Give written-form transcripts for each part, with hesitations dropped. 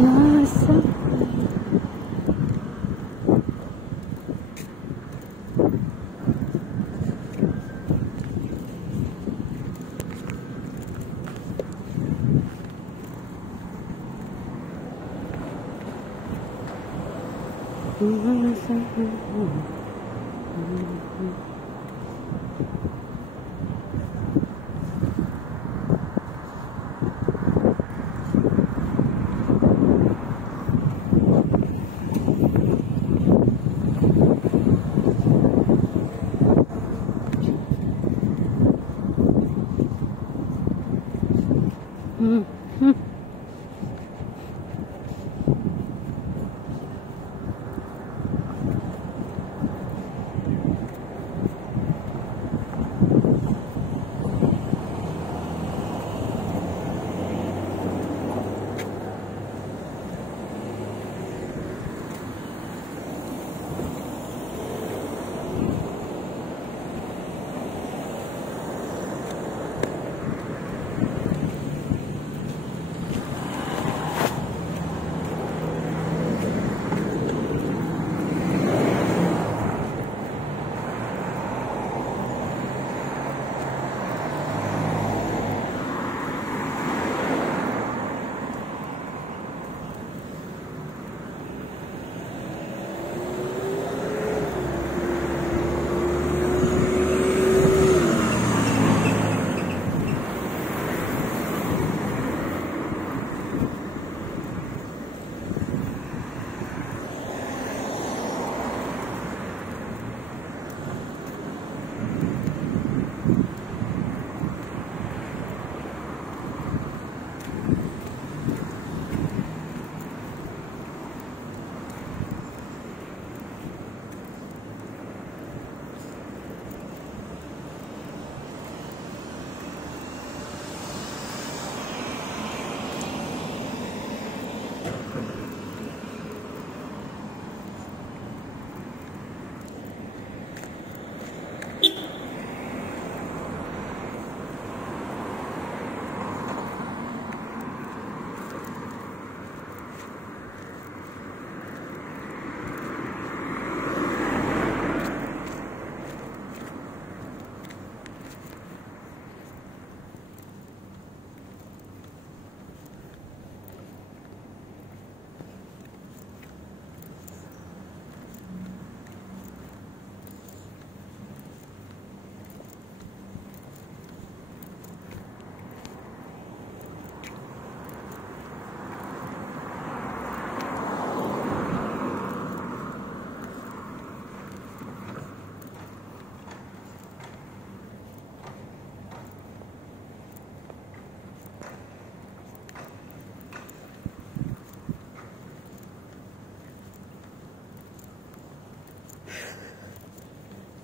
Nasa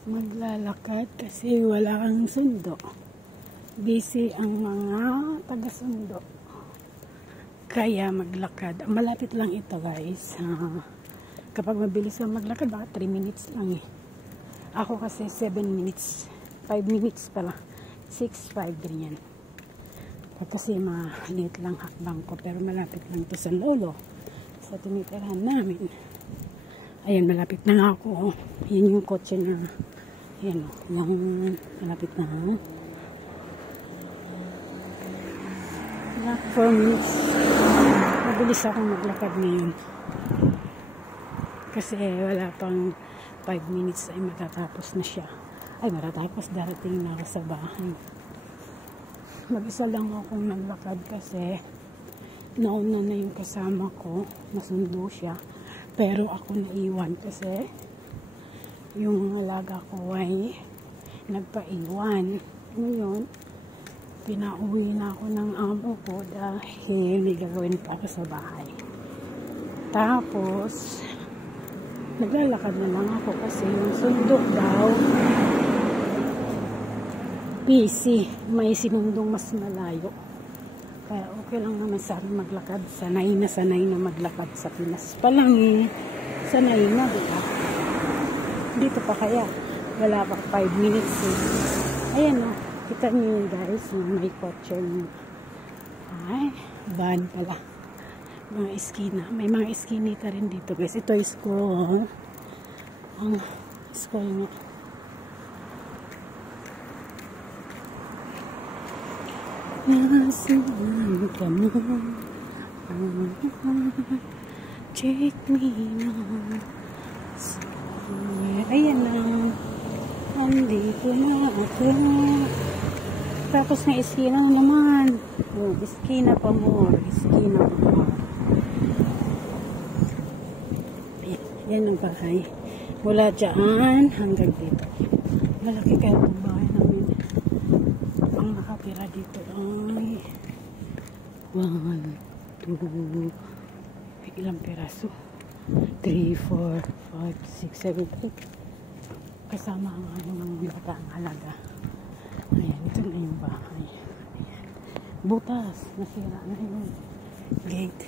maglalakad kasi wala kang sundo. Busy ang mga taga-sundo. Kaya maglakad. Malapit lang ito, guys. Kapag mabilis lang maglakad, baka 3 minutes lang eh. Ako kasi 7 minutes. 5 minutes pala. 6-5 ganyan. Kasi maliit lang hakbang ko. Pero malapit lang ito sa lolo. Sa tinitirahan namin. Ayan, malapit na nga ako. Yan yung kotse na yan o. Yung malapit na ha. Like 4 minutes. Mabilis ako maglakad ngayon. Kasi wala pang 5 minutes ay matatapos na siya. Ay, matatapos. Darating na ako sa bahay. Mag-isa lang akong naglakad kasi nauna na yung kasama ko. Nasundo siya. Pero ako naiwan kasi yung alaga ko ay nagpaiwan. Ngayon, pinauwi na ako ng amo ko dahil may gagawin pa ako sa bahay. Tapos, naglalakad na lang ako kasi yung sundo daw busy. May sinundong mas malayo. Kaya okay lang naman sa akin maglakad. Sanay na maglakad sa Pinas pa lang eh. Sanay na, diba? Dito pa kaya. Wala pa 5 minutes eh. Ayan o. Kita niyo guys, may kotse niyo. Ay, van pala. Mga iskina. May mga iskinita rin dito guys. Ito is school. Ang school nga. Nasaan ka na? Take me now. Ayan na. Andito na ako. Tapos na iskina naman. Oh, iskina pa more. Iskina pa more. Yan ang bahay. Mula dyan hanggang dito. Malaki kaya ang bahay namin. Ang nakatira dito ay 1, 2, ilang peraso? 3, 4, 5, 6, 7, 8. Kasama ang mga batang halaga. Ayan, ito na yung bahay. Ayan. Butas. Nasira na yung gate.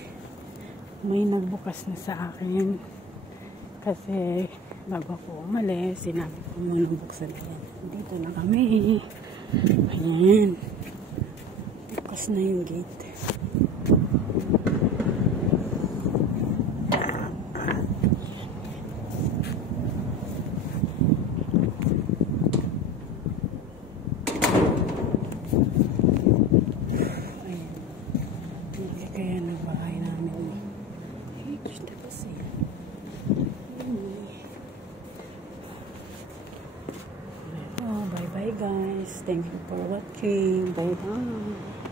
May nagbukas na sa akin. Kasi bago ako umalis, sinabi ko muna buksan. Ayan. Dito na kami. Ayan. Bukas na yung gate. Kaya ng bahay namin. Gusto kasi. Oh, bye bye guys. Thank you for watching. Bye bye.